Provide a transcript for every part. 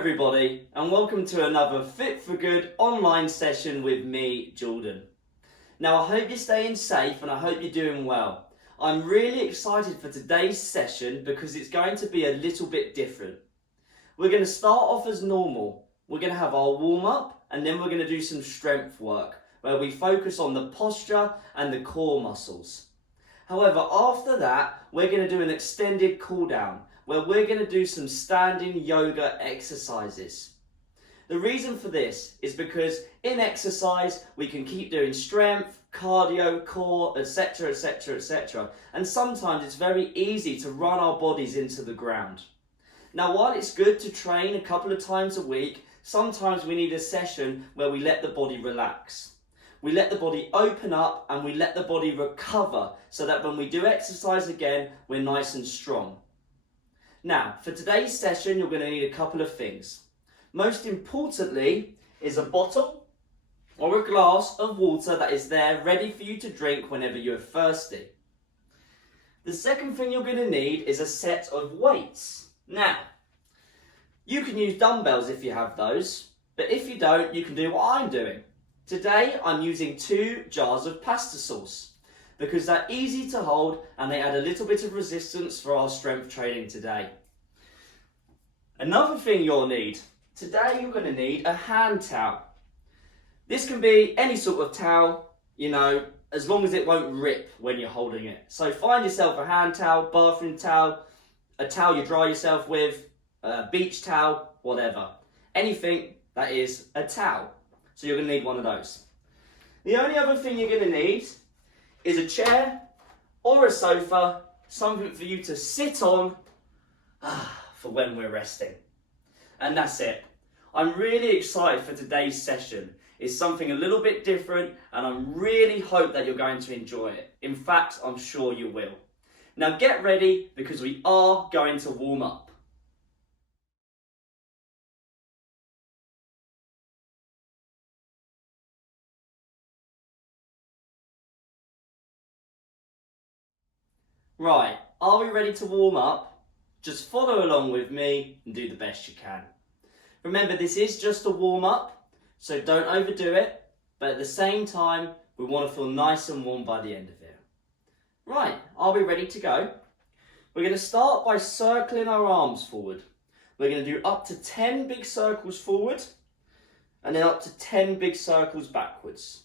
everybody, and welcome to another Fit for Good online session with me, Jordan. Now I hope you're staying safe and I hope you're doing well. I'm really excited for today's session because it's going to be a little bit different. We're going to start off as normal. We're going to have our warm-up and then we're going to do some strength work where we focus on the posture and the core muscles. However, after that, we're going to do an extended cool down where we're going to do some standing yoga exercises. The reason for this is because in exercise, we can keep doing strength, cardio, core, etc, etc, etc. And sometimes it's very easy to run our bodies into the ground. Now, while it's good to train a couple of times a week, sometimes we need a session where we let the body relax. We let the body open up and we let the body recover so that when we do exercise again, we're nice and strong. Now, for today's session, you're going to need a couple of things. Most importantly is a bottle or a glass of water that is there ready for you to drink whenever you're thirsty. The second thing you're going to need is a set of weights. Now, you can use dumbbells if you have those, but if you don't, you can do what I'm doing. Today, I'm using 2 jars of pasta sauce because they're easy to hold and they add a little bit of resistance for our strength training today. Another thing you'll need, today you're going to need a hand towel. This can be any sort of towel, as long as it won't rip when you're holding it. So find yourself a hand towel, bathroom towel, a towel you dry yourself with, a beach towel, whatever. Anything that is a towel. So you're going to need one of those. The only other thing you're going to need is a chair or a sofa, something for you to sit on for when we're resting. And that's it. I'm really excited for today's session. It's something a little bit different and I really hope that you're going to enjoy it. In fact, I'm sure you will. Now get ready because we are going to warm up. Right, are we ready to warm up? Just follow along with me and do the best you can. Remember, this is just a warm up, so don't overdo it, but at the same time, we want to feel nice and warm by the end of it. Right, are we ready to go? We're going to start by circling our arms forward. We're going to do up to 10 big circles forward, and then up to 10 big circles backwards.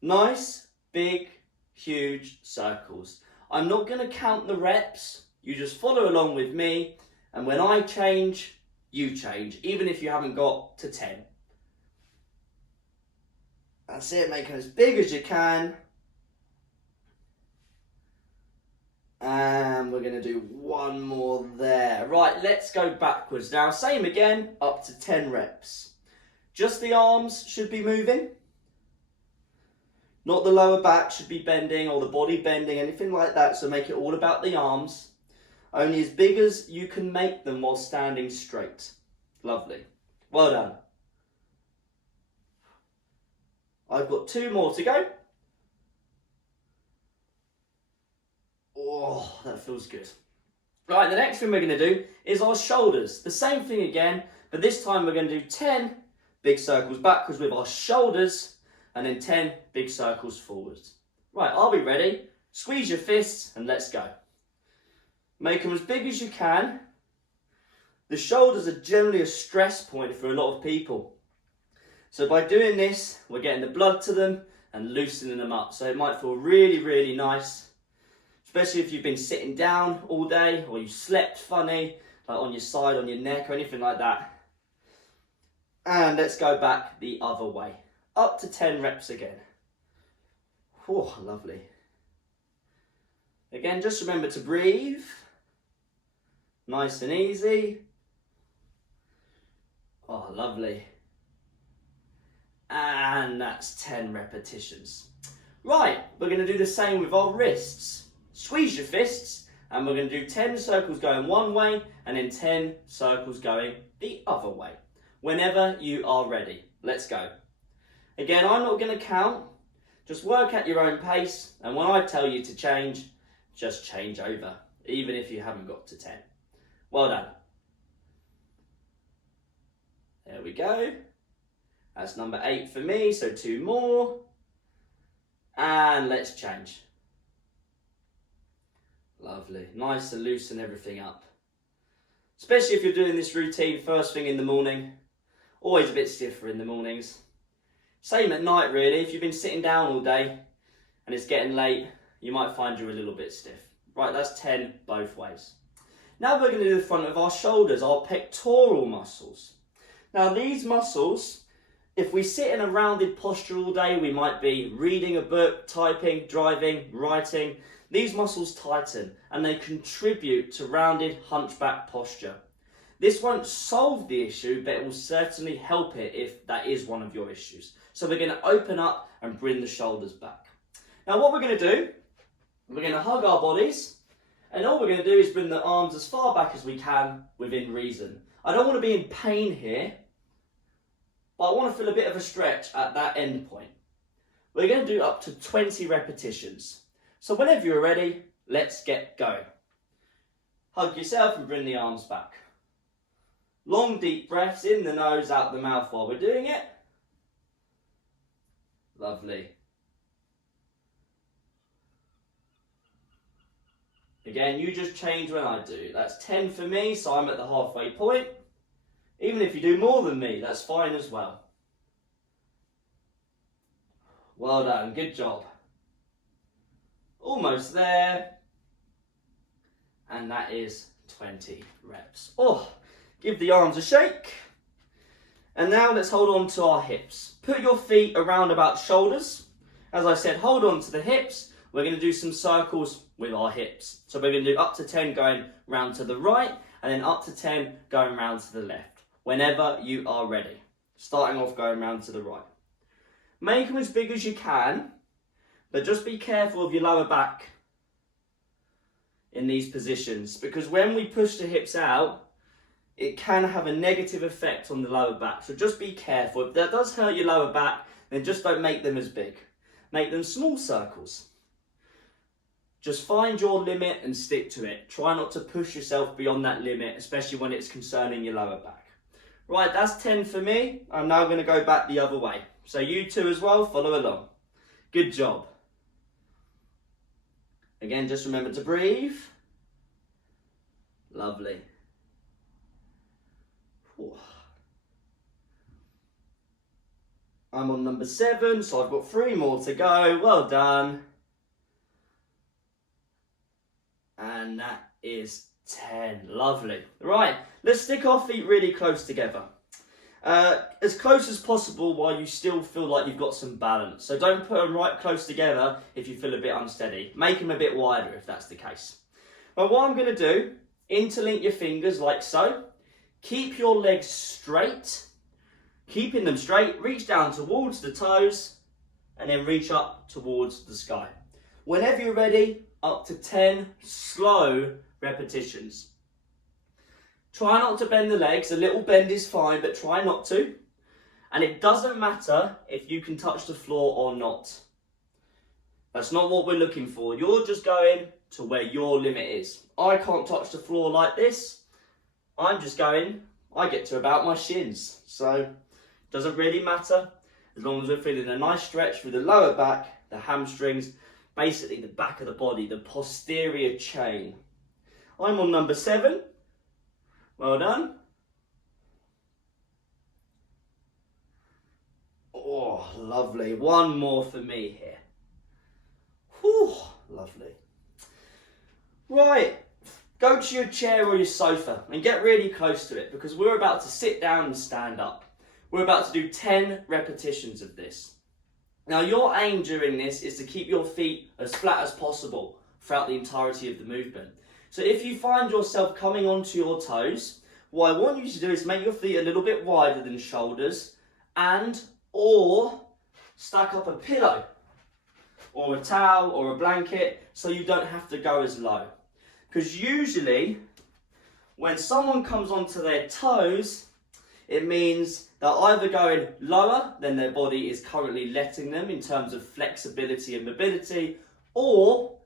Nice, big, huge circles. I'm not going to count the reps, you just follow along with me, and when I change, you change, even if you haven't got to 10. That's it, make them as big as you can. And we're going to do one more there. Right, let's go backwards. Now, same again, up to 10 reps. Just the arms should be moving. Not the lower back should be bending or the body bending, anything like that. So make it all about the arms. Only as big as you can make them while standing straight. Lovely. Well done. I've got 2 more to go. Oh, that feels good. Right, the next thing we're going to do is our shoulders. The same thing again, but this time we're going to do 10 big circles backwards with our shoulders. And then 10 big circles forwards. Right, are we ready? Squeeze your fists and let's go. Make them as big as you can. The shoulders are generally a stress point for a lot of people. So by doing this, we're getting the blood to them and loosening them up. So it might feel really, really nice. Especially if you've been sitting down all day or you slept funny, like on your side, on your neck or anything like that. And let's go back the other way. Up to 10 reps again. Oh, lovely. Again, just remember to breathe. Nice and easy. Oh, lovely. And that's 10 repetitions. Right, we're going to do the same with our wrists. Squeeze your fists, and we're going to do 10 circles going one way, and then 10 circles going the other way. Whenever you are ready. Let's go. Again, I'm not going to count, just work at your own pace, and when I tell you to change, just change over, even if you haven't got to 10. Well done. There we go. That's number 8 for me, so 2 more. And let's change. Lovely. Nice to loosen everything up. Especially if you're doing this routine first thing in the morning. Always a bit stiffer in the mornings. Same at night really. If you've been sitting down all day and it's getting late, you might find you're a little bit stiff. Right, that's 10 both ways. Now we're going to do the front of our shoulders, our pectoral muscles. Now these muscles, if we sit in a rounded posture all day, we might be reading a book, typing, driving, writing. These muscles tighten and they contribute to rounded hunchback posture. This won't solve the issue, but it will certainly help it if that is one of your issues. So we're going to open up and bring the shoulders back. Now what we're going to do, we're going to hug our bodies, and all we're going to do is bring the arms as far back as we can within reason. I don't want to be in pain here, but I want to feel a bit of a stretch at that end point. We're going to do up to 20 repetitions. So whenever you're ready, let's get going. Hug yourself and bring the arms back. Long deep breaths in the nose, out the mouth while we're doing it. Lovely. Again, you just change when I do. That's 10 for me, so I'm at the halfway point. Even if you do more than me, that's fine as well. Well done, good job. Almost there. And that is 20 reps. Oh, give the arms a shake. And now let's hold on to our hips. Put your feet around about shoulders. As I said, hold on to the hips. We're going to do some circles with our hips. So we're going to do up to 10 going round to the right, and then up to 10 going round to the left. Whenever you are ready. Starting off going round to the right. Make them as big as you can, but just be careful of your lower back in these positions, because when we push the hips out, it can have a negative effect on the lower back. So just be careful. If that does hurt your lower back, then just don't make them as big. Make them small circles. Just find your limit and stick to it. Try not to push yourself beyond that limit, especially when it's concerning your lower back. Right, that's 10 for me. I'm now going to go back the other way. So you two as well, follow along. Good job. Again, just remember to breathe. Lovely. I'm on number 7, so I've got 3 more to go. Well done. And that is 10. Lovely. Right, let's stick our feet really close together. As close as possible while you still feel like you've got some balance. So don't put them right close together if you feel a bit unsteady. Make them a bit wider if that's the case. But what I'm going to do, interlink your fingers like so. Keep your legs straight. Keeping them straight, reach down towards the toes and then reach up towards the sky. Whenever you're ready, up to 10 slow repetitions. Try not to bend the legs. A little bend is fine, but try not to. And it doesn't matter if you can touch the floor or not. That's not what we're looking for. You're just going to where your limit is. I can't touch the floor like this. I'm just going, I get to about my shins. So it doesn't really matter. As long as we're feeling a nice stretch through the lower back, the hamstrings, basically the back of the body, the posterior chain. I'm on number 7. Well done. Oh, lovely. One more for me here. Whew, lovely. Right, go to your chair or your sofa and get really close to it, because we're about to sit down and stand up. We're about to do 10 repetitions of this. Now, your aim during this is to keep your feet as flat as possible throughout the entirety of the movement. So if you find yourself coming onto your toes, what I want you to do is make your feet a little bit wider than shoulders, and or stack up a pillow or a towel or a blanket so you don't have to go as low. Because usually when someone comes onto their toes, it means they're either going lower than their body is currently letting them in terms of flexibility and mobility, or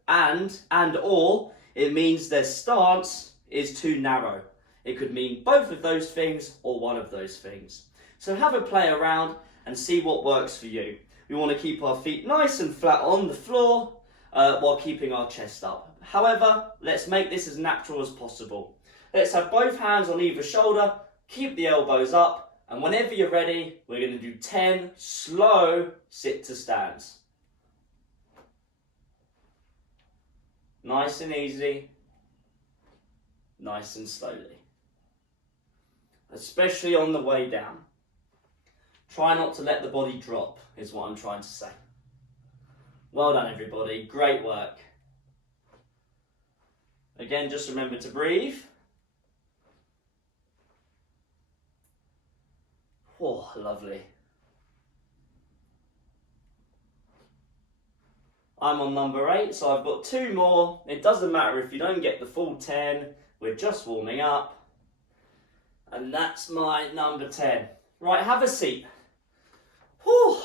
it means their stance is too narrow. It could mean both of those things or one of those things. So have a play around and see what works for you. We want to keep our feet nice and flat on the floor while keeping our chest up. However, let's make this as natural as possible. Let's have both hands on either shoulder, keep the elbows up, and whenever you're ready, we're going to do 10 slow sit to stands. Nice and easy, nice and slowly. Especially on the way down. Try not to let the body drop, is what I'm trying to say. Well done, everybody. Great work. Again, just remember to breathe. Oh, lovely. I'm on number 8, so I've got 2 more. It doesn't matter if you don't get the full 10. We're just warming up. And that's my number 10. Right, have a seat. Whew.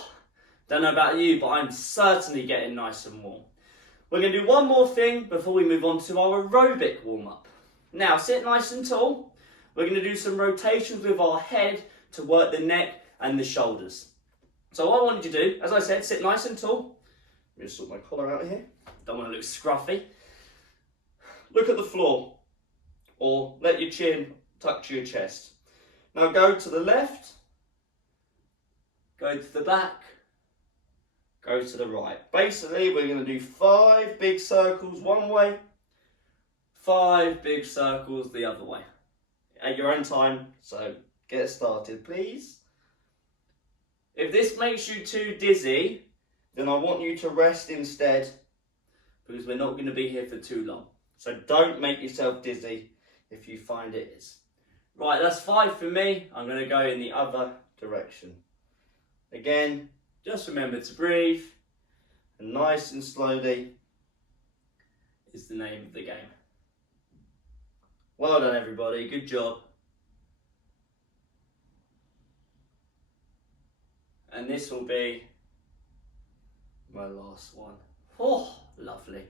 Don't know about you, but I'm certainly getting nice and warm. We're going to do one more thing before we move on to our aerobic warm-up. Now, sit nice and tall. We're going to do some rotations with our head to work the neck and the shoulders. So what I want you to do, as I said, sit nice and tall. Let me just sort my collar out here. Don't want to look scruffy. Look at the floor, or let your chin touch your chest. Now go to the left, go to the back, go to the right. Basically, we're going to do 5 big circles one way, 5 big circles the other way. At your own time, so get started, please. If this makes you too dizzy, then I want you to rest instead, because we're not going to be here for too long. So don't make yourself dizzy if you find it is. Right, that's 5 for me. I'm going to go in the other direction. Again, just remember to breathe, and nice and slowly is the name of the game. Well done, everybody. Good job. And this will be my last one. Oh, lovely.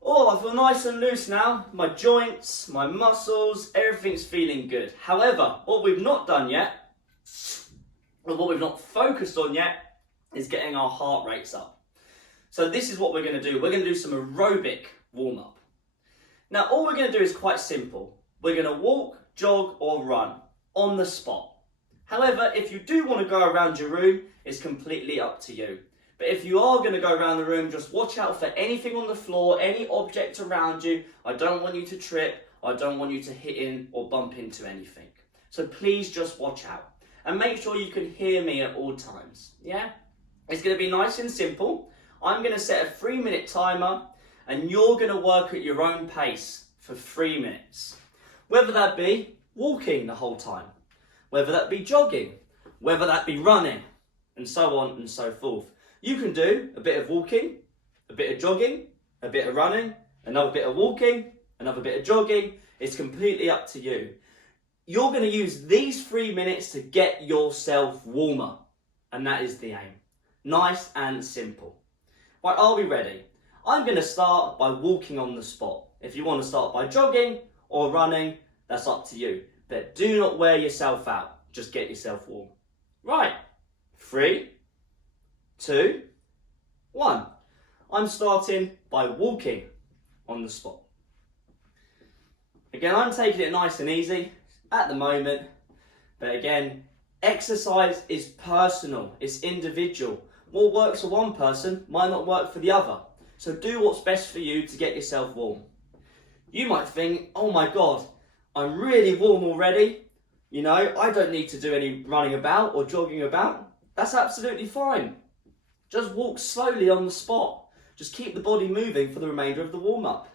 Oh, I feel nice and loose now. My joints, my muscles, everything's feeling good. However, what we've not done yet, or what we've not focused on yet, is getting our heart rates up. So this is what we're going to do. We're going to do some aerobic warm-up. Now, all we're going to do is quite simple. We're going to walk, jog, or run on the spot. However, if you do want to go around your room, it's completely up to you. But if you are going to go around the room, just watch out for anything on the floor, any object around you. I don't want you to trip. I don't want you to hit in or bump into anything. So please just watch out. And make sure you can hear me at all times. Yeah? It's going to be nice and simple. I'm going to set a 3-minute timer, and you're going to work at your own pace for 3 minutes. Whether that be walking the whole time, whether that be jogging, whether that be running, and so on and so forth. You can do a bit of walking, a bit of jogging, a bit of running, another bit of walking, another bit of jogging. It's completely up to you. You're going to use these 3 minutes to get yourself warmer. And that is the aim. Nice and simple. Right, are we ready? I'm going to start by walking on the spot. If you want to start by jogging or running, that's up to you. But do not wear yourself out. Just get yourself warm. Right. 3, 2, 1. I'm starting by walking on the spot. Again, I'm taking it nice and easy at the moment. But again, exercise is personal. It's individual. What works for one person might not work for the other. So do what's best for you to get yourself warm. You might think, oh my God, I'm really warm already. You know, I don't need to do any running about or jogging about. That's absolutely fine. Just walk slowly on the spot. Just keep the body moving for the remainder of the warm-up.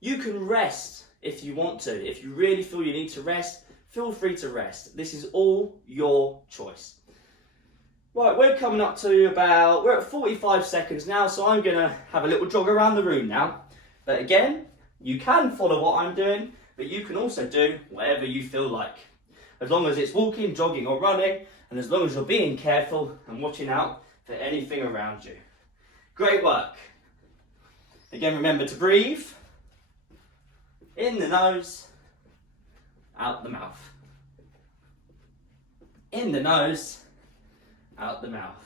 You can rest if you want to. If you really feel you need to rest, feel free to rest. This is all your choice. Right, we're coming up to we're at 45 seconds now, so I'm going to have a little jog around the room now. But again, you can follow what I'm doing, but you can also do whatever you feel like. As long as it's walking, jogging or running, and as long as you're being careful and watching out for anything around you. Great work. Again, remember to breathe. In the nose, out the mouth. In the nose, out the mouth.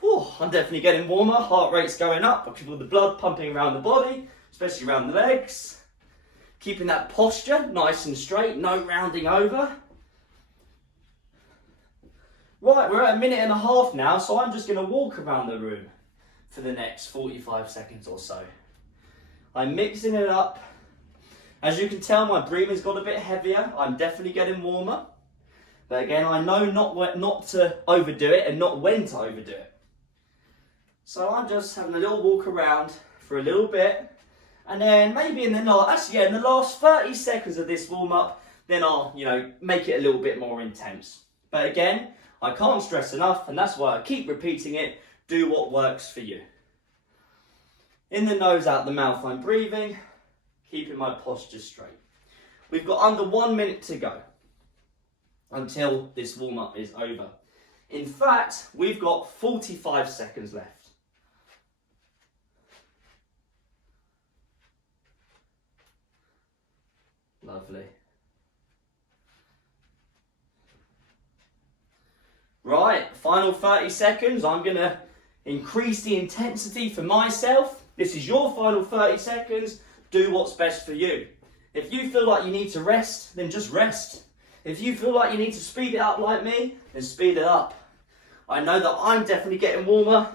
Whew, I'm definitely getting warmer, heart rate's going up. I can feel the blood pumping around the body, especially around the legs. Keeping that posture nice and straight, no rounding over. Right, we're at 1.5 minutes now, so I'm just going to walk around the room for the next 45 seconds or so. I'm mixing it up. As you can tell, my breathing's got a bit heavier. I'm definitely getting warmer. But again, I know not to overdo it and not when to overdo it. So I'm just having a little walk around for a little bit. And then maybe in the last 30 seconds of this warm-up, then I'll, make it a little bit more intense. But again, I can't stress enough, and that's why I keep repeating it. Do what works for you. In the nose, out the mouth, I'm breathing, keeping my posture straight. We've got under 1 minute to go until this warm-up is over. In fact, we've got 45 seconds left. Lovely. Right, final 30 seconds. I'm going to increase the intensity for myself. This is your final 30 seconds. Do what's best for you. If you feel like you need to rest, then just rest. If you feel like you need to speed it up like me, then speed it up. I know that I'm definitely getting warmer.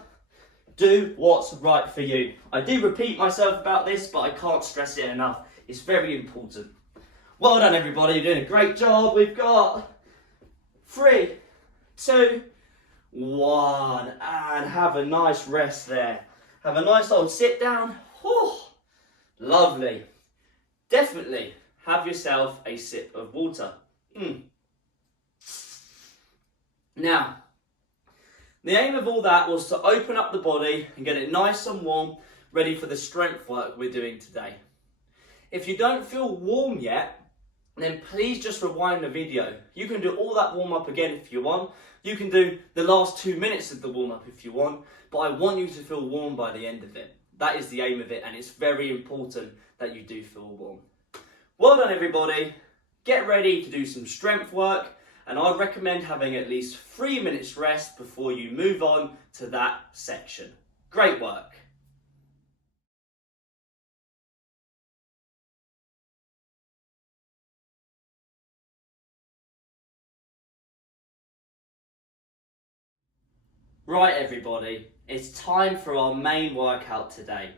Do what's right for you. I do repeat myself about this, but I can't stress it enough. It's very important. Well done, everybody. You're doing a great job. We've got 3, 2, 1. And have a nice rest there. Have a nice old sit down. Whew. Lovely. Definitely have yourself a sip of water. Now, the aim of all that was to open up the body and get it nice and warm, ready for the strength work we're doing today. If you don't feel warm yet, then please just rewind the video. You can do all that warm up again if you want. You can do the last 2 minutes of the warm up if you want, but I want you to feel warm by the end of it. That is the aim of it, and it's very important that you do feel warm. Well done, everybody. Get ready to do some strength work, and I'd recommend having at least 3 minutes rest before you move on to that section. Great work. Right, everybody, it's time for our main workout today,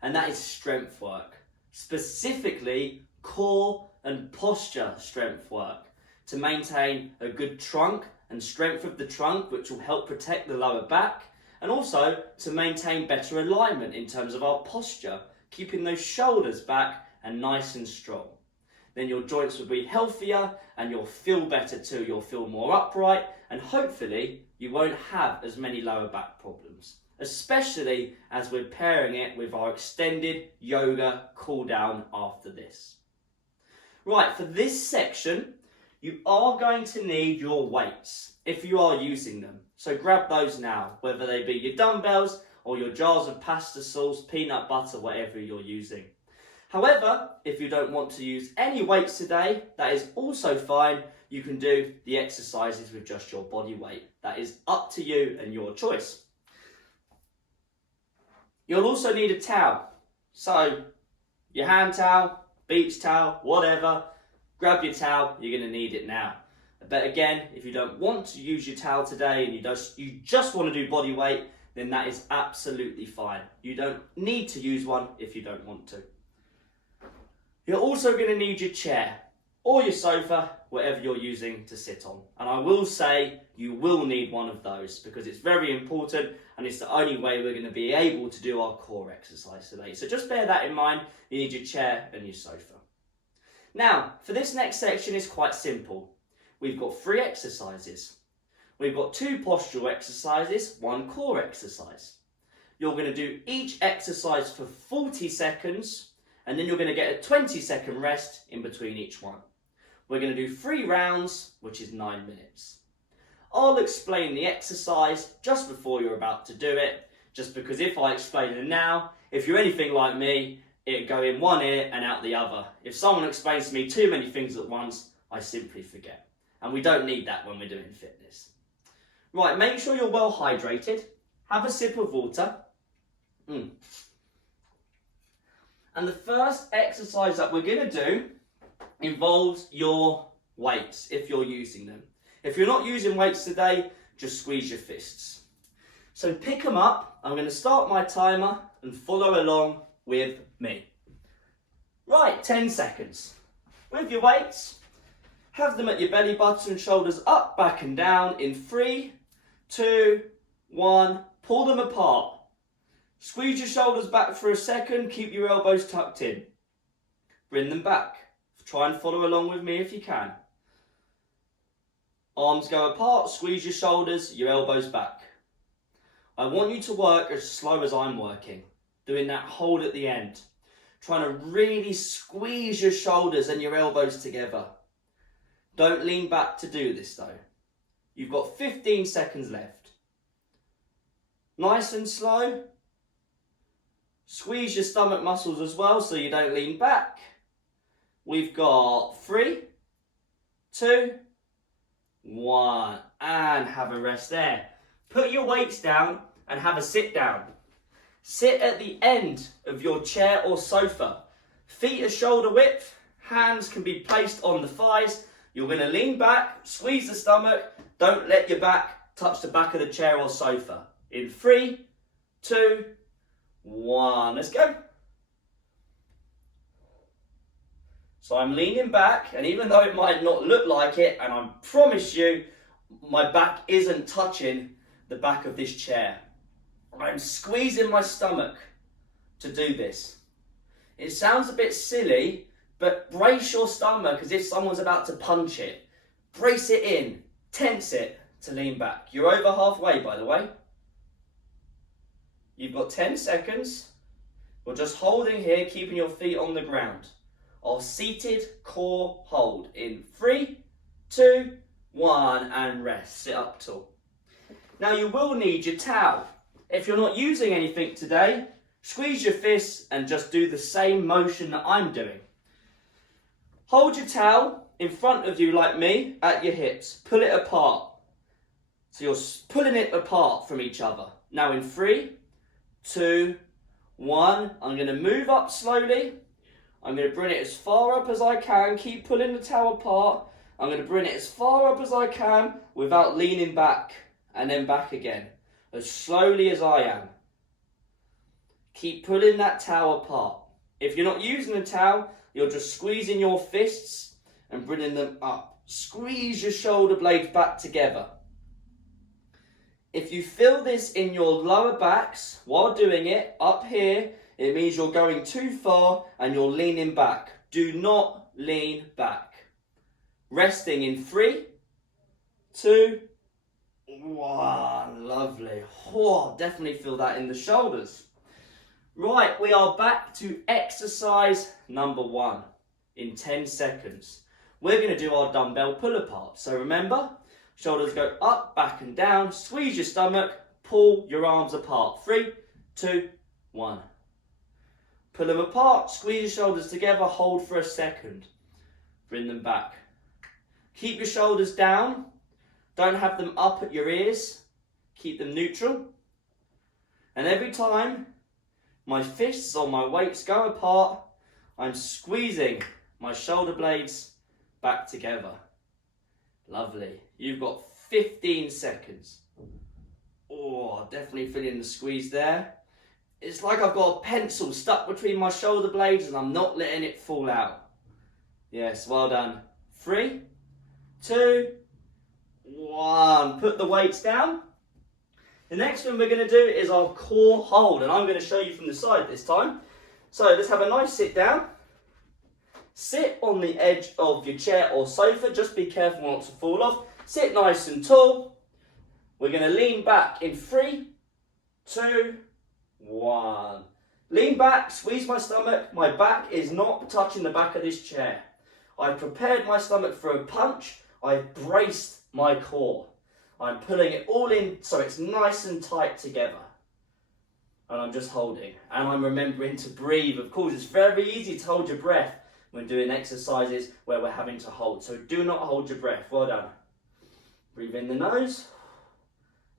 and that is strength work, specifically core and posture strength work to maintain a good trunk and strength of the trunk, which will help protect the lower back, and also to maintain better alignment in terms of our posture, keeping those shoulders back and nice and strong. Then your joints will be healthier and you'll feel better too. You'll feel more upright, and hopefully you won't have as many lower back problems, especially as we're pairing it with our extended yoga cool down after this. Right, for this section, you are going to need your weights if you are using them. So grab those now, whether they be your dumbbells or your jars of pasta sauce, peanut butter, whatever you're using. However, if you don't want to use any weights today, that is also fine. You can do the exercises with just your body weight. That is up to you and your choice. You'll also need a towel. So, your hand towel, beach towel, whatever. Grab your towel, you're going to need it now. But again, if you don't want to use your towel today and you just want to do body weight, then that is absolutely fine. You don't need to use one if you don't want to. You're also going to need your chair or your sofa, whatever you're using to sit on. And I will say you will need one of those because it's very important and it's the only way we're going to be able to do our core exercise today. So just bear that in mind. You need your chair and your sofa. Now, for this next section, it's quite simple. We've got 3 exercises. We've got 2 postural exercises, 1 core exercise. You're going to do each exercise for 40 seconds, and then you're going to get a 20-second rest in between each one. We're going to do 3 rounds, which is 9 minutes. I'll explain the exercise just before you're about to do it, just because if I explain it now, if you're anything like me, it'll go in one ear and out the other. If someone explains to me too many things at once, I simply forget. And we don't need that when we're doing fitness. Right, make sure you're well hydrated. Have a sip of water. And the first exercise that we're going to do involves your weights, if you're using them. If you're not using weights today, just squeeze your fists. So pick them up. I'm going to start my timer and follow along with me. Right, 10 seconds. With your weights, have them at your belly button and shoulders up, back and down in 3, 2, 1. Pull them apart. Squeeze your shoulders back for a second. Keep your elbows tucked in. Bring them back. Try and follow along with me if you can. Arms go apart. Squeeze your shoulders, your elbows back. I want you to work as slow as I'm working. Doing that hold at the end. Trying to really squeeze your shoulders and your elbows together. Don't lean back to do this though. You've got 15 seconds left. Nice and slow. Squeeze your stomach muscles as well so you don't lean back. We've got 3, 2, 1. And have a rest there. Put your weights down and have a sit down. Sit at the end of your chair or sofa. Feet are shoulder width. Hands can be placed on the thighs. You're going to lean back, squeeze the stomach. Don't let your back touch the back of the chair or sofa. In 3, 2, 1. Let's go. So I'm leaning back, and even though it might not look like it, and I promise you, my back isn't touching the back of this chair. I'm squeezing my stomach to do this. It sounds a bit silly, but brace your stomach as if someone's about to punch it. Brace it in, tense it to lean back. You're over halfway, by the way. You've got 10 seconds. We're just holding here, keeping your feet on the ground. Our seated core hold in 3, 2, 1, and rest. Sit up tall. Now you will need your towel. If you're not using anything today, squeeze your fists and just do the same motion that I'm doing. Hold your towel in front of you like me at your hips. Pull it apart. So you're pulling it apart from each other. Now in 3, 2, 1, I'm going to move up slowly. I'm going to bring it as far up as I can. Keep pulling the towel apart. I'm going to bring it as far up as I can without leaning back and then back again. As slowly as I am. Keep pulling that towel apart. If you're not using a towel, you're just squeezing your fists and bringing them up. Squeeze your shoulder blades back together. If you feel this in your lower backs while doing it, up here, it means you're going too far and you're leaning back. Do not lean back. Resting in 3, 2, 1. Lovely. Oh, definitely feel that in the shoulders. Right, we are back to exercise number 1 in 10 seconds. We're going to do our dumbbell pull apart. So remember, shoulders go up, back and down. Squeeze your stomach. Pull your arms apart. 3, 2, 1. Pull them apart. Squeeze your shoulders together. Hold for a second. Bring them back. Keep your shoulders down. Don't have them up at your ears. Keep them neutral. And every time my fists or my weights go apart, I'm squeezing my shoulder blades back together. Lovely. You've got 15 seconds. Oh, definitely feeling the squeeze there. It's like I've got a pencil stuck between my shoulder blades and I'm not letting it fall out. Yes, well done. 3, 2, 1. Put the weights down. The next one we're going to do is our core hold, and I'm going to show you from the side this time. So let's have a nice sit down. Sit on the edge of your chair or sofa. Just be careful not to fall off. Sit nice and tall. We're going to lean back in 3, 2, 1. Lean back, squeeze my stomach. My back is not touching the back of this chair. I've prepared my stomach for a punch. I've braced my core. I'm pulling it all in so it's nice and tight together. And I'm just holding. And I'm remembering to breathe. Of course, it's very easy to hold your breath when doing exercises where we're having to hold. So do not hold your breath. Well done. Breathe in the nose,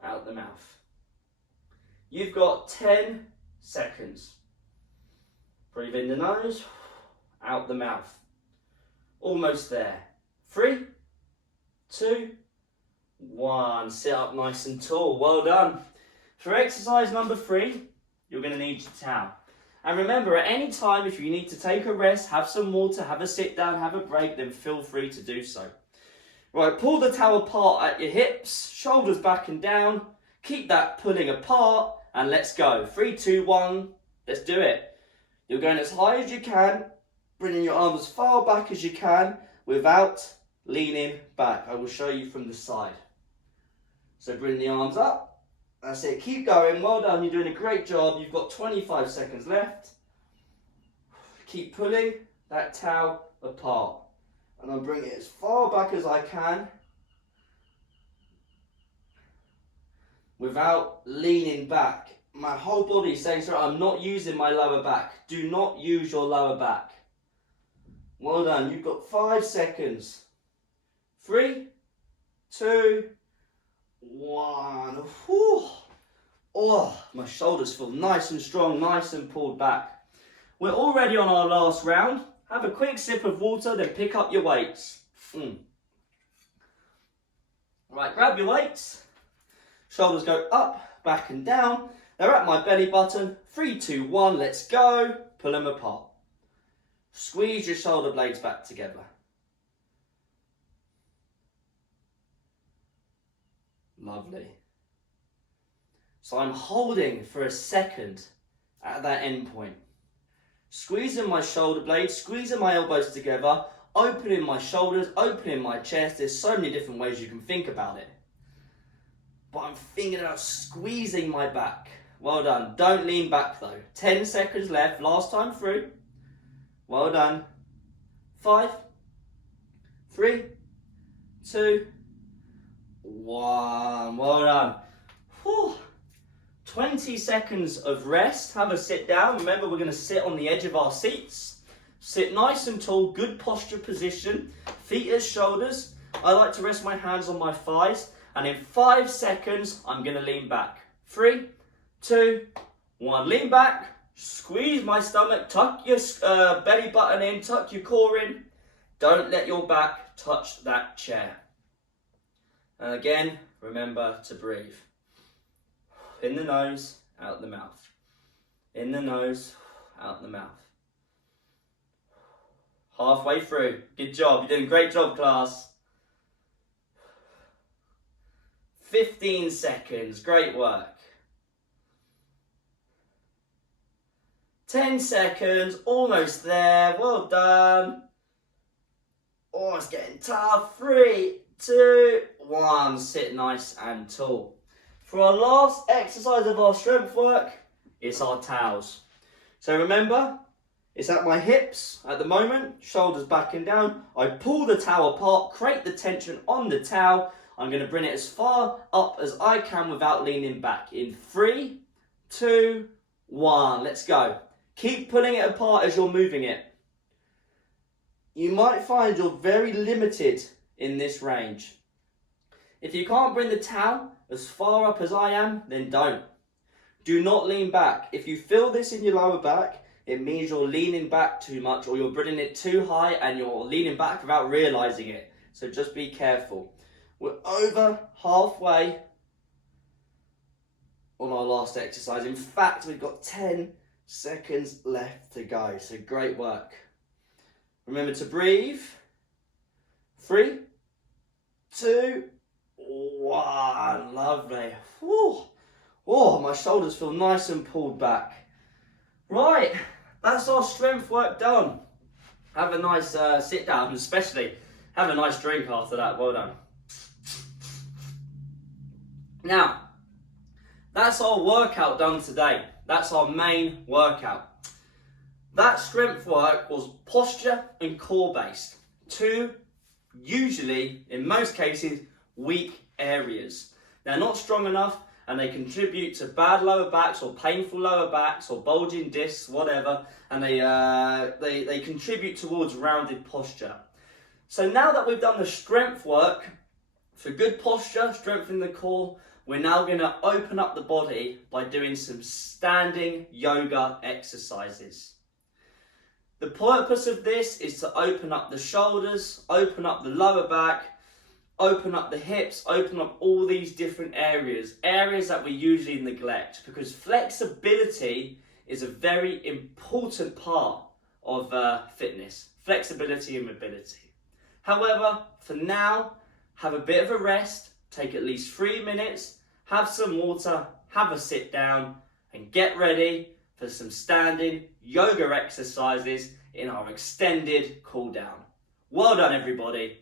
out the mouth. You've got 10 seconds. Breathe in the nose, out the mouth. Almost there. 3, 2, 1. Sit up nice and tall. Well done. For exercise number 3, you're going to need your towel. And remember, at any time, if you need to take a rest, have some water, have a sit down, have a break, then feel free to do so. Right, pull the towel apart at your hips, shoulders back and down. Keep that pulling apart, and let's go. 3, 2, 1. Let's do it. You're going as high as you can, bringing your arms as far back as you can without leaning back. I will show you from the side. So bring the arms up. That's it. Keep going. Well done. You're doing a great job. You've got 25 seconds left. Keep pulling that towel apart. And I'll bring it as far back as I can without leaning back. My whole body is saying, sorry, I'm not using my lower back. Do not use your lower back. Well done. You've got 5 seconds. 3, 2, 1. Whew. Oh, my shoulders feel nice and strong, nice and pulled back. We're already on our last round. Have a quick sip of water, then pick up your weights. Right, grab your weights. Shoulders go up, back and down. They're at my belly button. 3, 2, 1, let's go. Pull them apart. Squeeze your shoulder blades back together. Lovely. So I'm holding for a second at that end point. Squeezing my shoulder blades, squeezing my elbows together, opening my shoulders, opening my chest. There's so many different ways you can think about it. But I'm thinking about squeezing my back. Well done. Don't lean back though. 10 seconds left. Last time through. Well done. 5, 3, 2, 1. Well done. Whew. 20 seconds of rest. Have a sit down. Remember, we're going to sit on the edge of our seats. Sit nice and tall. Good posture position. Feet as shoulders. I like to rest my hands on my thighs. And in 5 seconds, I'm going to lean back. 3, 2, 1. Lean back. Squeeze my stomach. Tuck your belly button in. Tuck your core in. Don't let your back touch that chair. And again, remember to breathe. In the nose, out the mouth. In the nose, out the mouth. Halfway through. Good job. You're doing a great job, class. 15 seconds. Great work. 10 seconds. Almost there. Well done. Oh, it's getting tough. 3, 2, 1. Sit nice and tall. For our last exercise of our strength work, it's our towels. So remember, it's at my hips at the moment, shoulders back and down. I pull the towel apart, create the tension on the towel. I'm going to bring it as far up as I can without leaning back. In 3, 2, 1. Let's go. Keep pulling it apart as you're moving it. You might find you're very limited in this range. If you can't bring the towel as far up as I am, then don't. Do not lean back. If you feel this in your lower back, it means you're leaning back too much or you're bringing it too high and you're leaning back without realizing it. So just be careful. We're over halfway on our last exercise. In fact, we've got 10 seconds left to go. So great work. Remember to breathe. 3, 2, 1. Lovely. Whew. Oh, my shoulders feel nice and pulled back. Right, that's our strength work done. Have a nice sit down, especially have a nice drink after that. Well done. Now, that's our workout done today. That's our main workout. That strength work was posture and core based. 2, usually, in most cases, weak areas. They're not strong enough and they contribute to bad lower backs or painful lower backs or bulging discs, whatever, and they contribute towards rounded posture. So now that we've done the strength work for good posture, strengthening the core, we're now going to open up the body by doing some standing yoga exercises. The purpose of this is to open up the shoulders, open up the lower back, open up the hips, open up all these different areas that we usually neglect, because flexibility is a very important part of fitness, flexibility and mobility. However, for now, have a bit of a rest, take at least 3 minutes, have some water, have a sit down, and get ready for some standing yoga exercises in our extended cool down. Well done, everybody.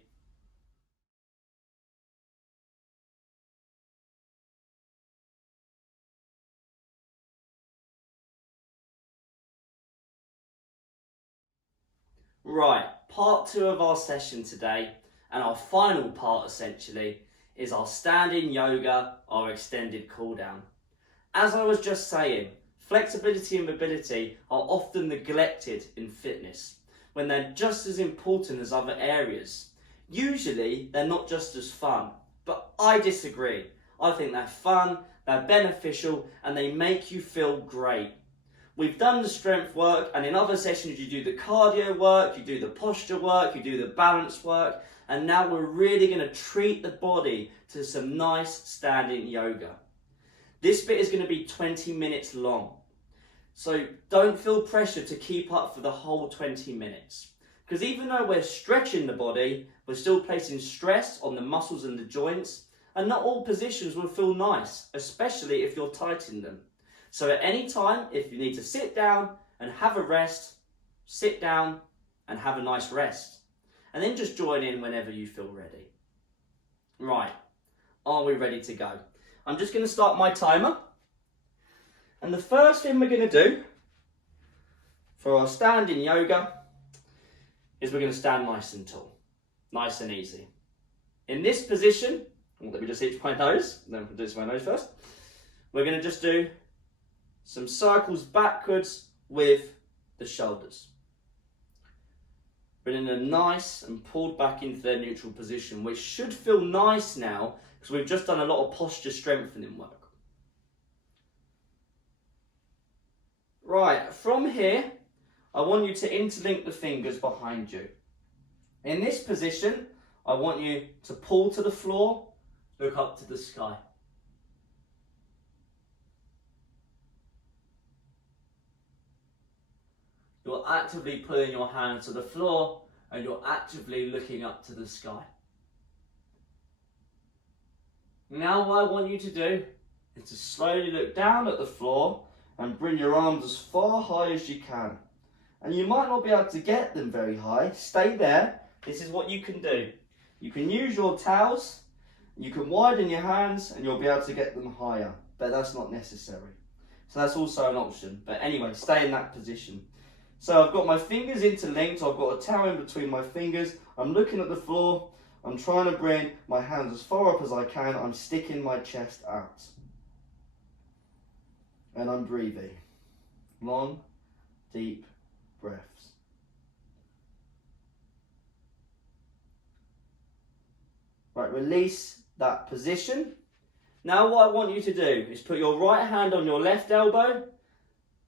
Right, part 2 of our session today, and our final part essentially, is our standing yoga, our extended cool down. As I was just saying, flexibility and mobility are often neglected in fitness when they're just as important as other areas. Usually they're not just as fun, but I disagree. I think they're fun, they're beneficial, and they make you feel great. We've done the strength work, and in other sessions you do the cardio work, you do the posture work, you do the balance work, and now we're really going to treat the body to some nice standing yoga. This bit is going to be 20 minutes long, so don't feel pressure to keep up for the whole 20 minutes. Because even though we're stretching the body, we're still placing stress on the muscles and the joints, and not all positions will feel nice, especially if you're tightening them. So at any time, if you need to sit down and have a rest, sit down and have a nice rest. And then just join in whenever you feel ready. Right, are we ready to go? I'm just going to start my timer. And the first thing we're going to do for our standing yoga is we're going to stand nice and tall, nice and easy. In this position, let me just itch my nose, then we'll do this with my nose first. We're going to just do some circles backwards with the shoulders. Bringing them nice and pulled back into their neutral position, which should feel nice now because we've just done a lot of posture strengthening work. Right, from here, I want you to interlink the fingers behind you. In this position, I want you to pull to the floor, look up to the sky. You're actively pulling your hand to the floor and you're actively looking up to the sky. Now what I want you to do is to slowly look down at the floor and bring your arms as far high as you can. And you might not be able to get them very high. Stay there. This is what you can do. You can use your towels, you can widen your hands and you'll be able to get them higher, but that's not necessary. So that's also an option. But anyway, stay in that position. So I've got my fingers interlinked, I've got a towel in between my fingers, I'm looking at the floor, I'm trying to bring my hands as far up as I can, I'm sticking my chest out. And I'm breathing. Long, deep breaths. Right, release that position. Now what I want you to do is put your right hand on your left elbow,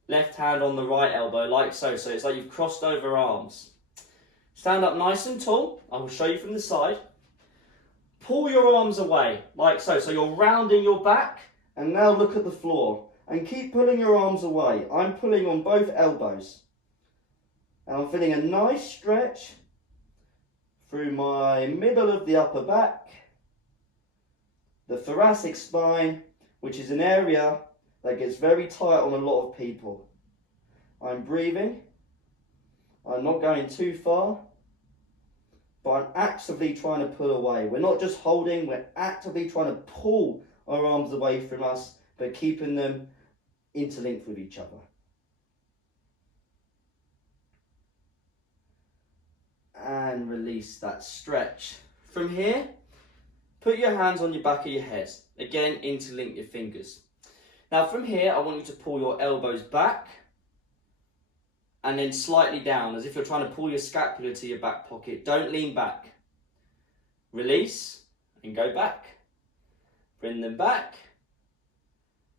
left hand on the right elbow, like so. So it's like you've crossed over arms. Stand up nice and tall. I will show you from the side. Pull your arms away, like so. So you're rounding your back, and now look at the floor. And keep pulling your arms away. I'm pulling on both elbows. And I'm feeling a nice stretch through my middle of the upper back, the thoracic spine, which is an area that gets very tight on a lot of people. I'm breathing. I'm not going too far, but I'm actively trying to pull away. We're not just holding, we're actively trying to pull our arms away from us, but keeping them interlinked with each other. And release that stretch. From here, Put your hands on your back of your head. Again, interlink your fingers. Now from here, I want you to pull your elbows back and then slightly down, as if you're trying to pull your scapula to your back pocket. Don't lean back. Release and go back. Bring them back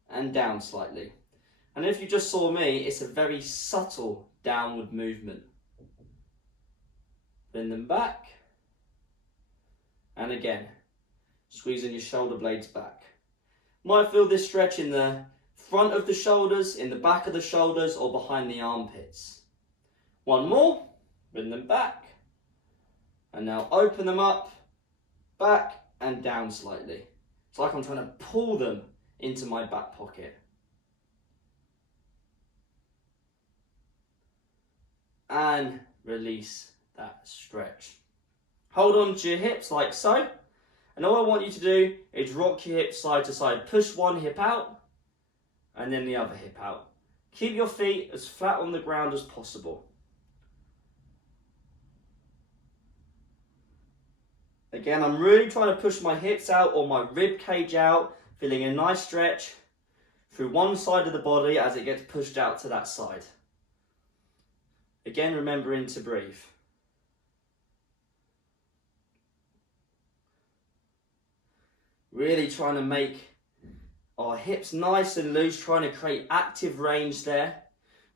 and down slightly. And if you just saw me, it's a very subtle downward movement. Bring them back. And again, squeezing your shoulder blades back. Might feel this stretch in the front of the shoulders, in the back of the shoulders, or behind the armpits. One more. Bring them back. And now open them up, back and down slightly. It's like I'm trying to pull them into my back pocket. And release that stretch. Hold on to your hips like so. And all I want you to do is rock your hips side to side. Push one hip out and then the other hip out. Keep your feet as flat on the ground as possible. Again, I'm really trying to push my hips out or my rib cage out, feeling a nice stretch through one side of the body as it gets pushed out to that side. Again, remembering to breathe. Really trying to make our hips nice and loose, trying to create active range there.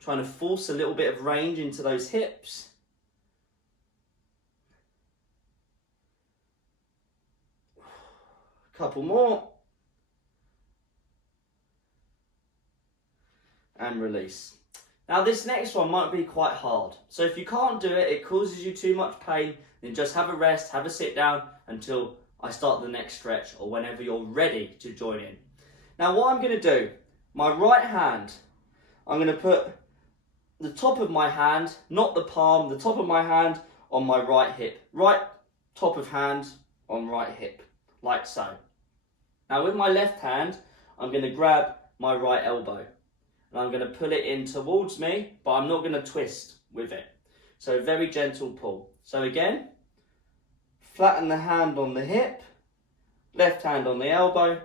Trying to force a little bit of range into those hips. Couple more. And release. Now this next one might be quite hard. So if you can't do it, it causes you too much pain, then just have a rest, have a sit down until I start the next stretch or whenever you're ready to join in. Now what I'm going to do, my right hand, I'm going to put the top of my hand, not the palm, the top of my hand on my right hip. Right top of hand on right hip, like so. Now with my left hand, I'm going to grab my right elbow. And I'm going to pull it in towards me, but I'm not going to twist with it. So very gentle pull. So again, flatten the hand on the hip, left hand on the elbow,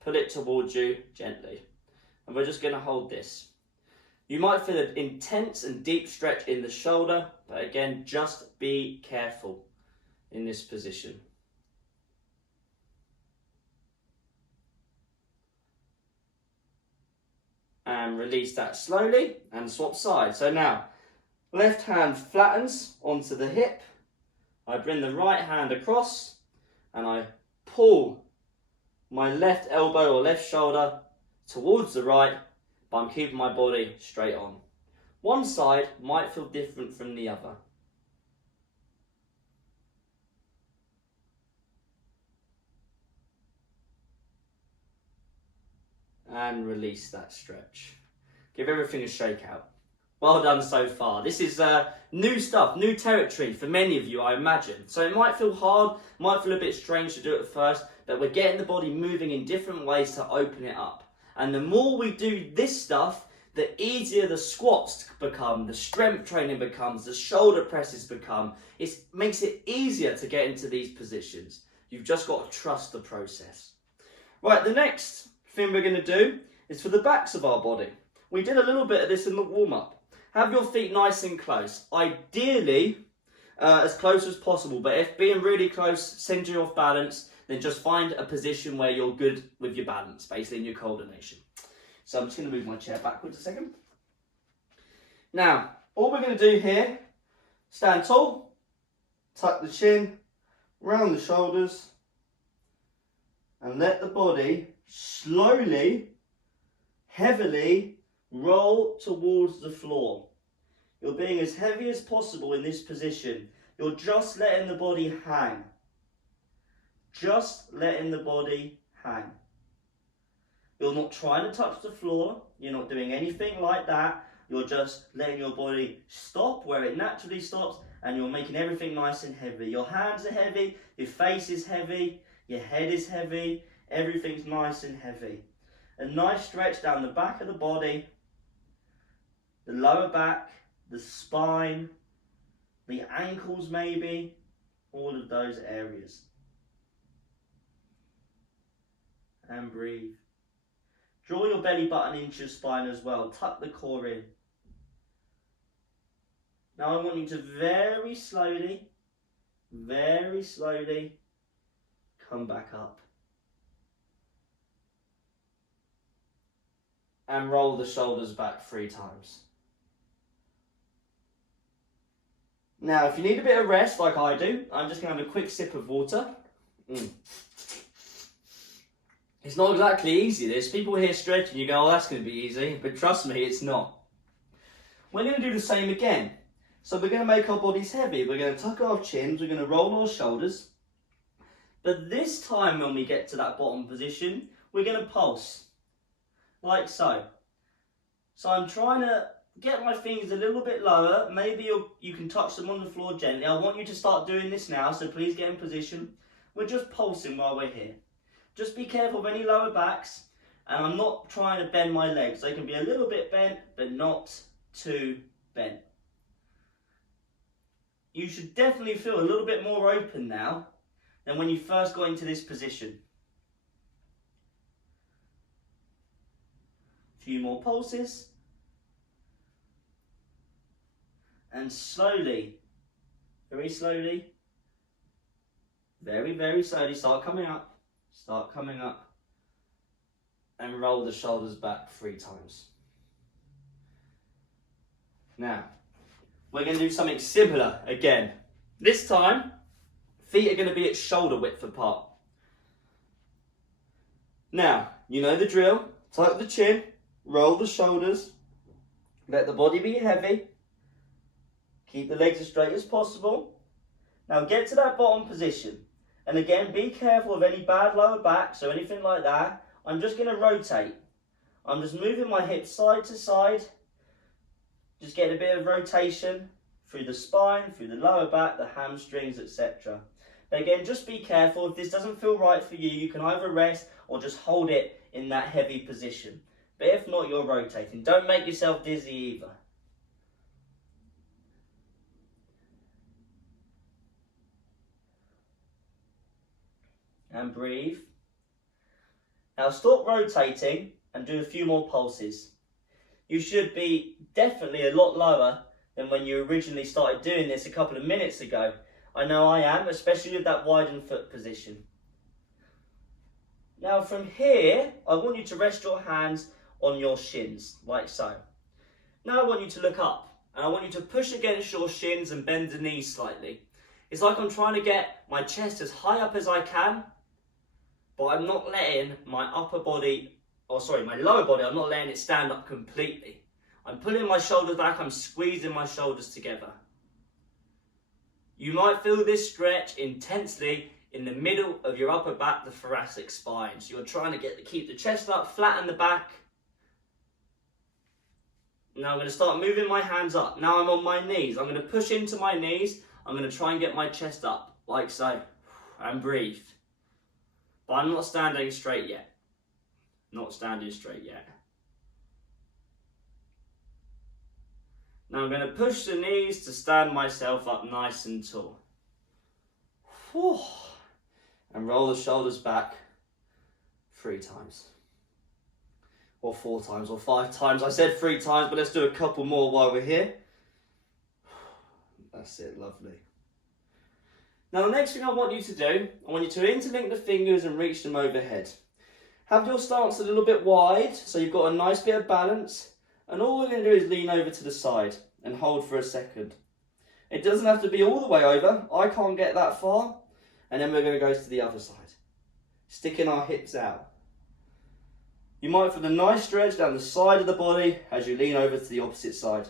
pull it towards you gently. And we're just going to hold this. You might feel an intense and deep stretch in the shoulder, but again, just be careful in this position. And release that slowly and swap sides. So now, left hand flattens onto the hip. I bring the right hand across and I pull my left elbow or left shoulder towards the right, but I'm keeping my body straight on. One side might feel different from the other. And release that stretch. Give everything a shake out. Well done so far. This is new stuff, new territory for many of you, I imagine. So it might feel hard, might feel a bit strange to do it at first, but we're getting the body moving in different ways to open it up. And the more we do this stuff, the easier the squats become, the strength training becomes, the shoulder presses become. It makes it easier to get into these positions. You've just got to trust the process. Right, the next thing we're going to do is for the backs of our body. We did a little bit of this in the warm-up. Have your feet nice and close. Ideally, as close as possible, but if being really close sends you off balance, then just find a position where you're good with your balance, basically in your coordination. So I'm just going to move my chair backwards a second. Now, all we're going to do here, stand tall, tuck the chin, round the shoulders, and let the body slowly, heavily roll towards the floor. You're being as heavy as possible in this position. You're just letting the body hang. Just letting the body hang. You're not trying to touch the floor. You're not doing anything like that. You're just letting your body stop where it naturally stops, and you're making everything nice and heavy. Your hands are heavy, your face is heavy, your head is heavy, everything's nice and heavy. A nice stretch down the back of the body, the lower back, the spine, the ankles maybe, all of those areas. And breathe. Draw your belly button into your spine as well. Tuck the core in. Now I want you to very slowly come back up. And roll the shoulders back 3 times. Now, if you need a bit of rest like I do, I'm just going to have a quick sip of water. It's not exactly easy. There's people here stretching, you go, oh, that's going to be easy. But trust me, it's not. We're going to do the same again. So we're going to make our bodies heavy. We're going to tuck our chins, we're going to roll our shoulders. But this time when we get to that bottom position, we're going to pulse. Like so. So I'm trying to get my fingers a little bit lower. Maybe you can touch them on the floor gently. I want you to start doing this now, so please get in position. We're just pulsing while we're here. Just be careful of any lower backs. And I'm not trying to bend my legs. They can be a little bit bent, but not too bent. You should definitely feel a little bit more open now than when you first got into this position. A few more pulses. And slowly, very slowly, very slowly, start coming up, and roll the shoulders back 3 times. Now, we're going to do something similar again. This time, feet are going to be at shoulder width apart. Now, you know the drill. Tuck the chin, roll the shoulders, let the body be heavy. Keep the legs as straight as possible. Now get to that bottom position. And again, be careful of any bad lower backs or anything like that. I'm just going to rotate. I'm just moving my hips side to side. Just get a bit of rotation through the spine, through the lower back, the hamstrings, etc. But again, just be careful. If this doesn't feel right for you, you can either rest or just hold it in that heavy position. But if not, you're rotating. Don't make yourself dizzy either. And breathe. Now stop rotating and do a few more pulses. You should be definitely a lot lower than when you originally started doing this a couple of minutes ago. I know I am, especially with that widened foot position. Now from here, I want you to rest your hands on your shins, like so. Now I want you to look up, and I want you to push against your shins and bend the knees slightly. It's like I'm trying to get my chest as high up as I can, but I'm not letting my lower body, I'm not letting it stand up completely. I'm pulling my shoulders back, I'm squeezing my shoulders together. You might feel this stretch intensely in the middle of your upper back, the thoracic spine. So you're trying to keep the chest up, flatten the back. Now I'm going to start moving my hands up. Now I'm on my knees. I'm going to push into my knees. I'm going to try and get my chest up, like so, and breathe. But I'm not standing straight yet. Not standing straight yet. Now I'm going to push the knees to stand myself up nice and tall. Whew. And roll the shoulders back 3 times. Or 4 times, or 5 times. I said 3 times, but let's do a couple more while we're here. That's it, lovely. Now the next thing I want you to do, I want you to interlink the fingers and reach them overhead. Have your stance a little bit wide, so you've got a nice bit of balance. And all we're going to do is lean over to the side and hold for a second. It doesn't have to be all the way over. I can't get that far. And then we're going to go to the other side. Sticking our hips out. You might feel a nice stretch down the side of the body as you lean over to the opposite side.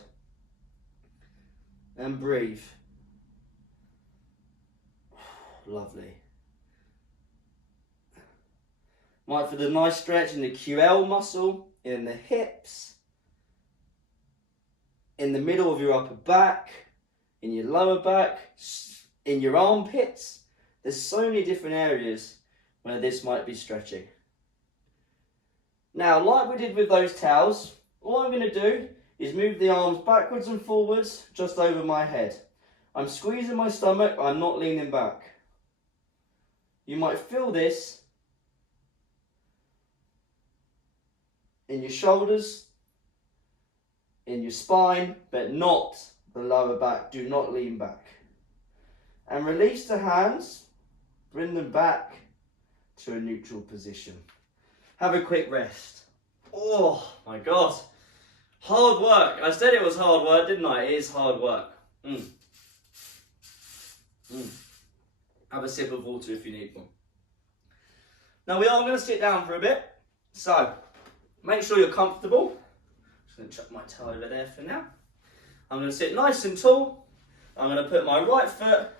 And breathe. Lovely. Might feel a nice stretch in the QL muscle, in the hips, in the middle of your upper back, in your lower back, in your armpits. There's so many different areas where this might be stretching. Now, like we did with those towels, all I'm going to do is move the arms backwards and forwards just over my head. I'm squeezing my stomach, I'm not leaning back. You might feel this in your shoulders, in your spine, but not the lower back. Do not lean back. And release the hands, bring them back to a neutral position. Have a quick rest. Oh my God. Hard work. I said it was hard work, didn't I? It is hard work. Have a sip of water if you need one. Now we are going to sit down for a bit. So make sure you're comfortable. Just going to chuck my towel over there for now. I'm going to sit nice and tall. I'm going to put my right foot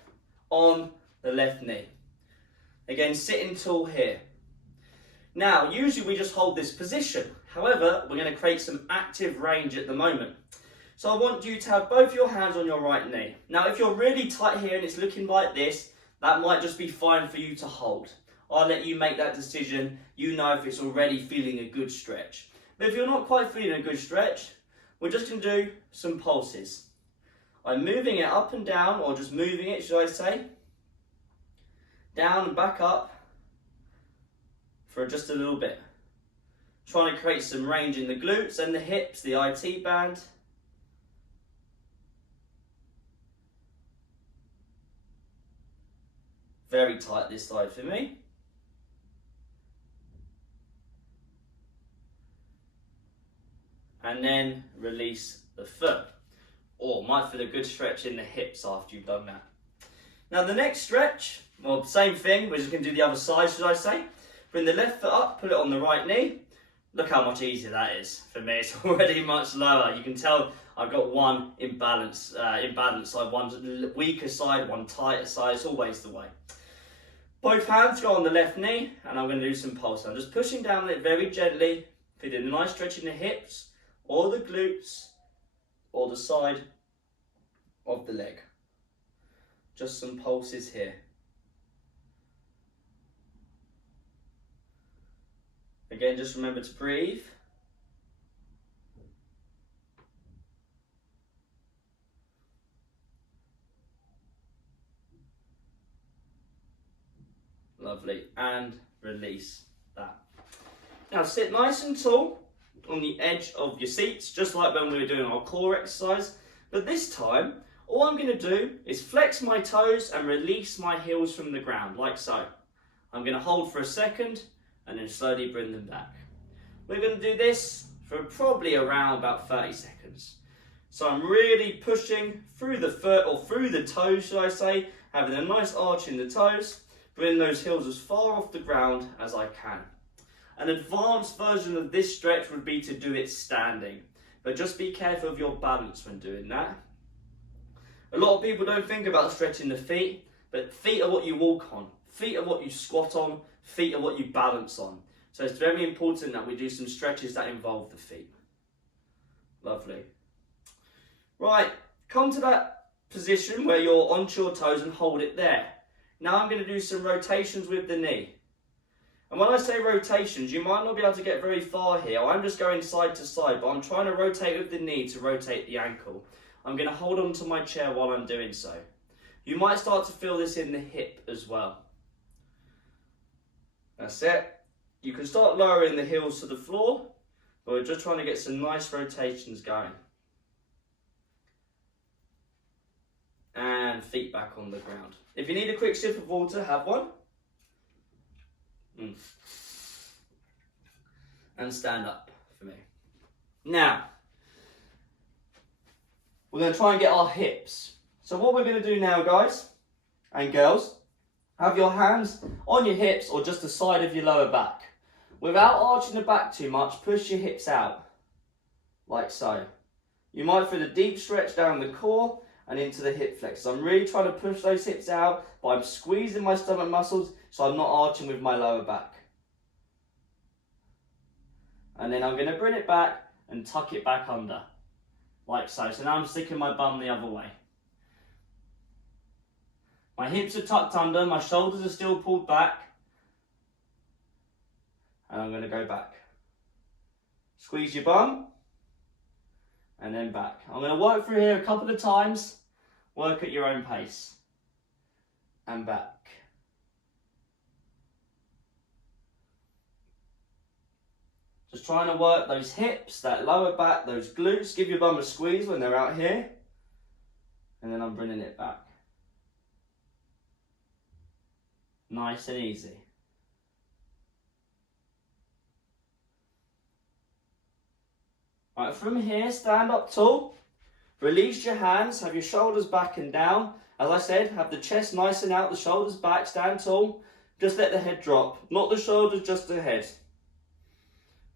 on the left knee. Again, sitting tall here. Now, usually we just hold this position. However, we're going to create some active range at the moment. So I want you to have both your hands on your right knee. Now, if you're really tight here and it's looking like this, that might just be fine for you to hold. I'll let you make that decision. You know if it's already feeling a good stretch. But if you're not quite feeling a good stretch, we're just going to do some pulses. I'm moving it up and down, or just moving it, should I say. Down and back up for just a little bit. Trying to create some range in the glutes and the hips, the IT band. Very tight this side for me. And then release the foot. Or might feel a good stretch in the hips after you've done that. Now the next stretch, well, same thing, we're just going to do the other side, should I say. Bring the left foot up, put it on the right knee. Look how much easier that is. For me, it's already much lower. You can tell I've got one imbalance side, one weaker side, one tighter side. It's always the way. Both hands go on the left knee, and I'm going to do some pulse. I'm just pushing down it very gently, feeling a nice stretch in the hips, or the glutes, or the side of the leg. Just some pulses here. Again, just remember to breathe. Lovely. And release that. Now sit nice and tall on the edge of your seats, just like when we were doing our core exercise. But this time, all I'm going to do is flex my toes and release my heels from the ground, like so. I'm going to hold for a second and then slowly bring them back. We're going to do this for probably around about 30 seconds. So I'm really pushing through the foot, or through the toes, should I say, having a nice arch in the toes, bringing those heels as far off the ground as I can. An advanced version of this stretch would be to do it standing, but just be careful of your balance when doing that. A lot of people don't think about stretching the feet, but feet are what you walk on, feet are what you squat on, feet are what you balance on. So it's very important that we do some stretches that involve the feet. Lovely. Right, come to that position where you're onto your toes and hold it there. Now I'm going to do some rotations with the knee. And when I say rotations, you might not be able to get very far here. I'm just going side to side, but I'm trying to rotate with the knee to rotate the ankle. I'm going to hold on to my chair while I'm doing so. You might start to feel this in the hip as well. That's it. You can start lowering the heels to the floor, but we're just trying to get some nice rotations going. And feet back on the ground. If you need a quick sip of water, have one. And stand up for me. Now, we're going to try and get our hips. So what we're going to do now, guys and girls, have your hands on your hips or just the side of your lower back. Without arching the back too much, push your hips out, like so. You might feel a deep stretch down the core and into the hip flexors. I'm really trying to push those hips out, but I'm squeezing my stomach muscles so I'm not arching with my lower back. And then I'm going to bring it back and tuck it back under, like so. So now I'm sticking my bum the other way. My hips are tucked under, my shoulders are still pulled back. And I'm going to go back. Squeeze your bum. And then back. I'm going to work through here a couple of times. Work at your own pace. And back. Just trying to work those hips, that lower back, those glutes. Give your bum a squeeze when they're out here. And then I'm bringing it back. Nice and easy. Right, from here, stand up tall. Release your hands, have your shoulders back and down. As I said, have the chest nice and out, the shoulders back, stand tall. Just let the head drop. Not the shoulders, just the head.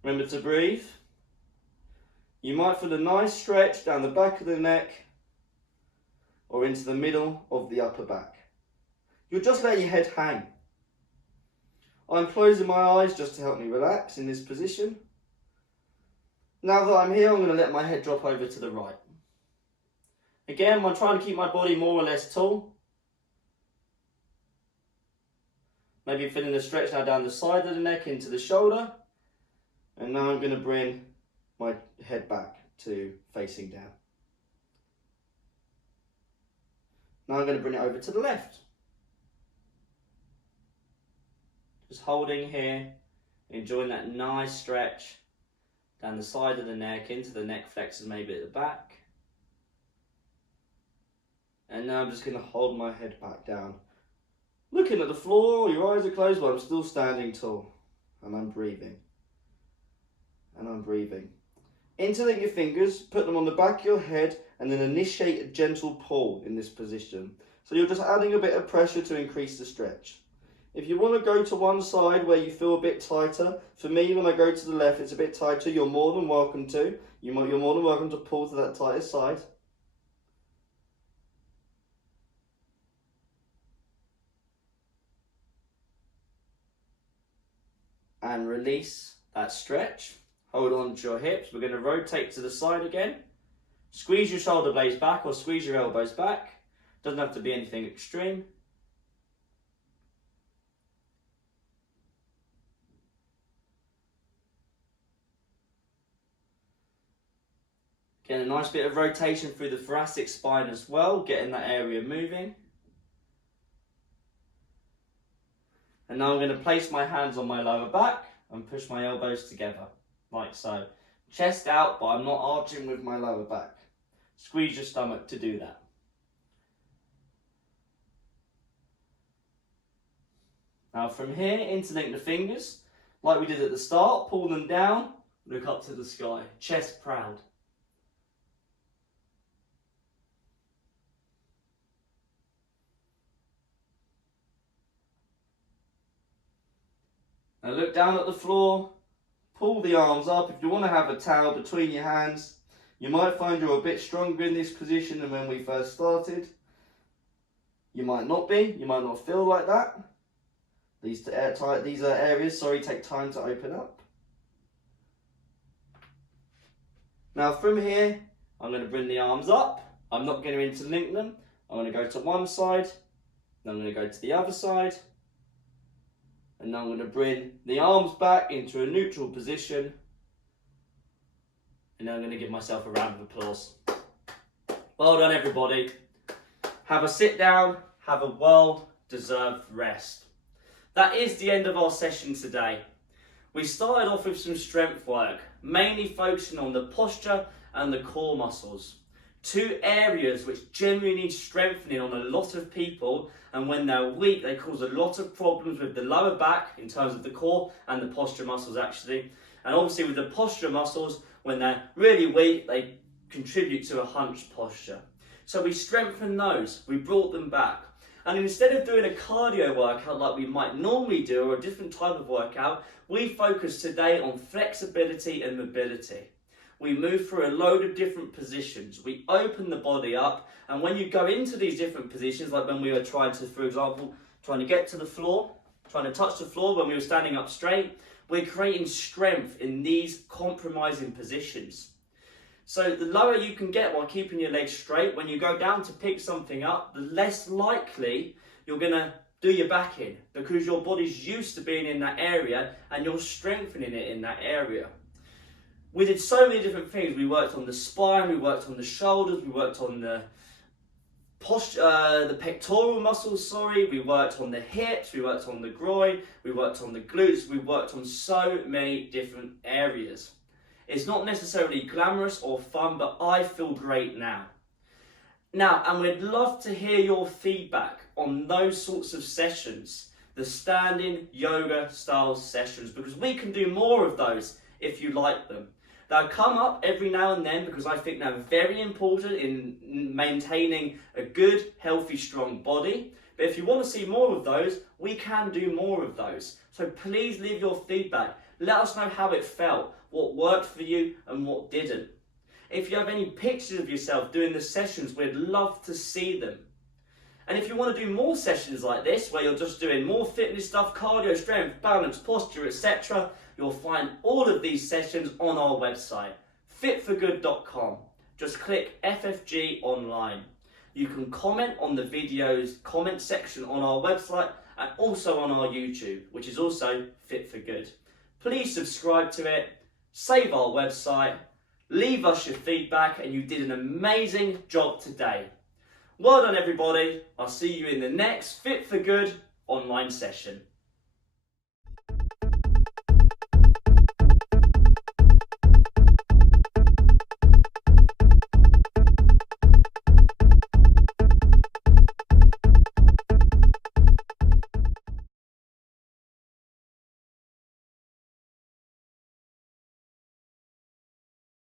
Remember to breathe. You might feel a nice stretch down the back of the neck or into the middle of the upper back. You'll just let your head hang. I'm closing my eyes just to help me relax in this position. Now that I'm here, I'm going to let my head drop over to the right. Again, I'm trying to keep my body more or less tall. Maybe feeling a stretch now down the side of the neck into the shoulder. And now I'm going to bring my head back to facing down. Now I'm going to bring it over to the left. Just holding here, enjoying that nice stretch down the side of the neck, into the neck flexors maybe at the back. And now I'm just going to hold my head back down. Looking at the floor, your eyes are closed, but I'm still standing tall. And I'm breathing. And I'm breathing. Interlink your fingers, put them on the back of your head, and then initiate a gentle pull in this position. So you're just adding a bit of pressure to increase the stretch. If you want to go to one side where you feel a bit tighter, for me when I go to the left it's a bit tighter, you're more than welcome to. You're more than welcome to pull to that tighter side. And release that stretch. Hold on to your hips. We're going to rotate to the side again. Squeeze your shoulder blades back or squeeze your elbows back. Doesn't have to be anything extreme. Again, a nice bit of rotation through the thoracic spine as well, getting that area moving. And now I'm going to place my hands on my lower back and push my elbows together, like so. Chest out, but I'm not arching with my lower back. Squeeze your stomach to do that. Now from here, interlink the fingers, like we did at the start, pull them down, look up to the sky, chest proud. Now look down at the floor, pull the arms up. If you want to have a towel between your hands, you might find you're a bit stronger in this position than when we first started. You might not be, you might not feel like that. These areas, take time to open up. Now from here, I'm going to bring the arms up. I'm not going to interlink them. I'm going to go to one side, then I'm going to go to the other side. And now I'm going to bring the arms back into a neutral position. And now I'm going to give myself a round of applause. Well done, everybody. Have a sit down, have a well-deserved rest. That is the end of our session today. We started off with some strength work, mainly focusing on the posture and the core muscles. Two areas which generally need strengthening on a lot of people, and when they're weak they cause a lot of problems with the lower back in terms of the core and the posture muscles actually. And obviously with the posture muscles, when they're really weak they contribute to a hunched posture. So we strengthened those, we brought them back. And instead of doing a cardio workout like we might normally do, or a different type of workout, we focus today on flexibility and mobility. We move through a load of different positions. We open the body up, and when you go into these different positions, like when we were trying to, for example, trying to get to the floor, trying to touch the floor when we were standing up straight, we're creating strength in these compromising positions. So the lower you can get while keeping your legs straight, when you go down to pick something up, the less likely you're going to do your back in, because your body's used to being in that area and you're strengthening it in that area. We did so many different things. We worked on the spine, we worked on the shoulders, we worked on the the pectoral muscles, we worked on the hips, we worked on the groin, we worked on the glutes, we worked on so many different areas. It's not necessarily glamorous or fun, but I feel great now. And we'd love to hear your feedback on those sorts of sessions, the standing yoga style sessions, because we can do more of those if you like them. They'll come up every now and then because I think they're very important in maintaining a good, healthy, strong body. But if you want to see more of those, we can do more of those. So please leave your feedback. Let us know how it felt, what worked for you and what didn't. If you have any pictures of yourself doing the sessions, we'd love to see them. And if you want to do more sessions like this, where you're just doing more fitness stuff, cardio, strength, balance, posture, etc., you'll find all of these sessions on our website, fitforgood.com. Just click FFG online. You can comment on the video's comment section on our website and also on our YouTube, which is also Fit for Good. Please subscribe to it, save our website, leave us your feedback, and you did an amazing job today. Well done everybody. I'll see you in the next Fit for Good online session.